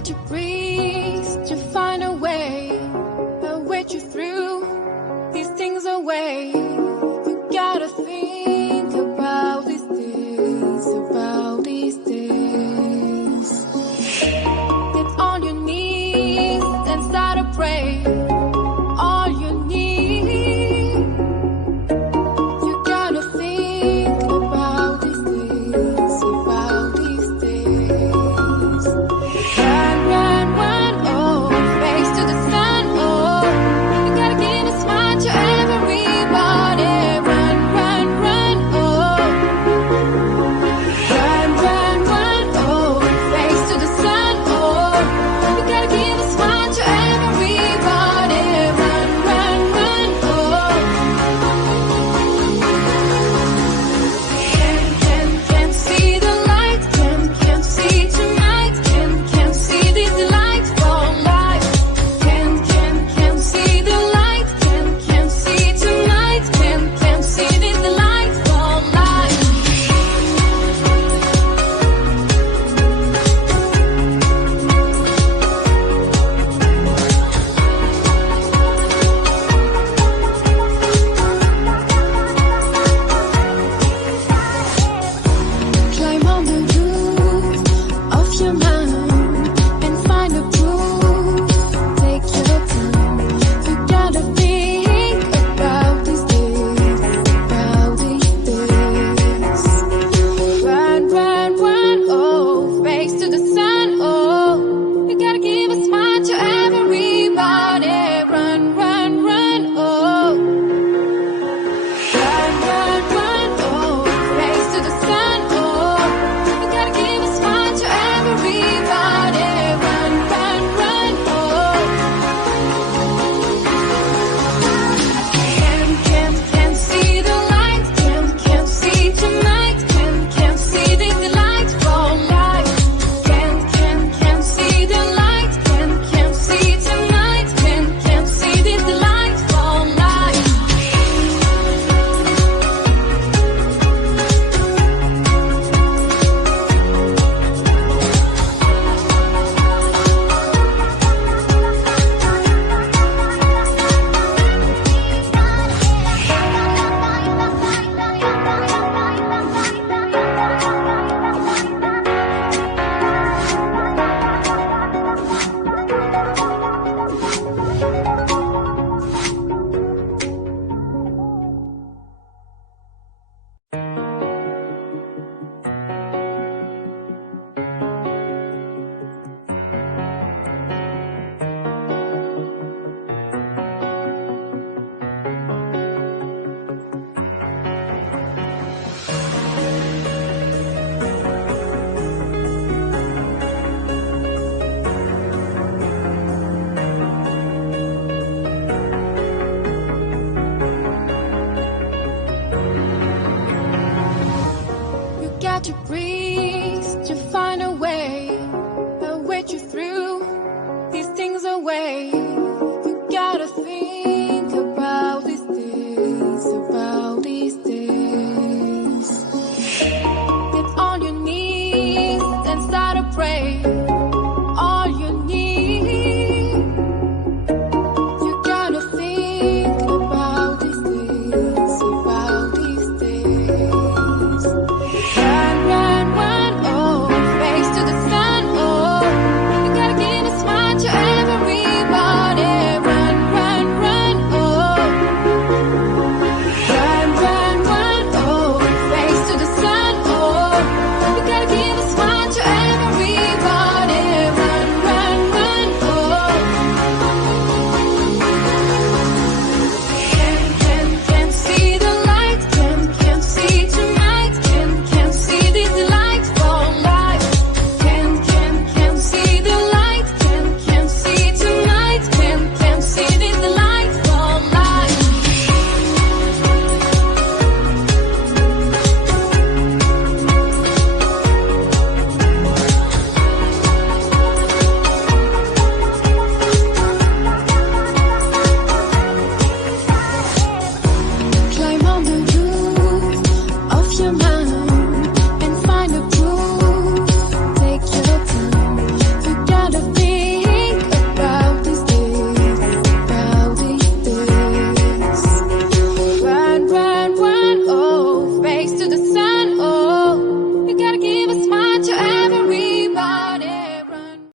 got to breathe to find a way, a way you threw these things away. You gotta think about these days, about these days. Get on your knees and start to pray. All you need, you gotta think about these days, about these days. Run, run, run, oh, face to the sun, oh. You gotta give a smile to everybody. Run, run, run, oh. Run, run, run, oh, face to the sun, oh. You gotta give a smile to everybody. Run, run, run, oh. Can see the light, can see tonight, can see this light for life. Can see the light, can see tonight, can see this light for life. Climb on the roof of your mind and find a proof. Take your time. You gotta think about these days, about these days. Run, run, run, oh, face to the sun, oh. You gotta give a smile to everybody. Run, run, run, oh. Run, run, run, oh, face to the sun, oh. You gotta give a smile to everybody. Run, run, run, oh. Can see the light, can see tonight, can see this light for life. Can see the light, can see tonight, can see this light for life. You got to breathe to find a way you threw these things away. You gotta think about these days, about these days. Get on your knees and start to pray.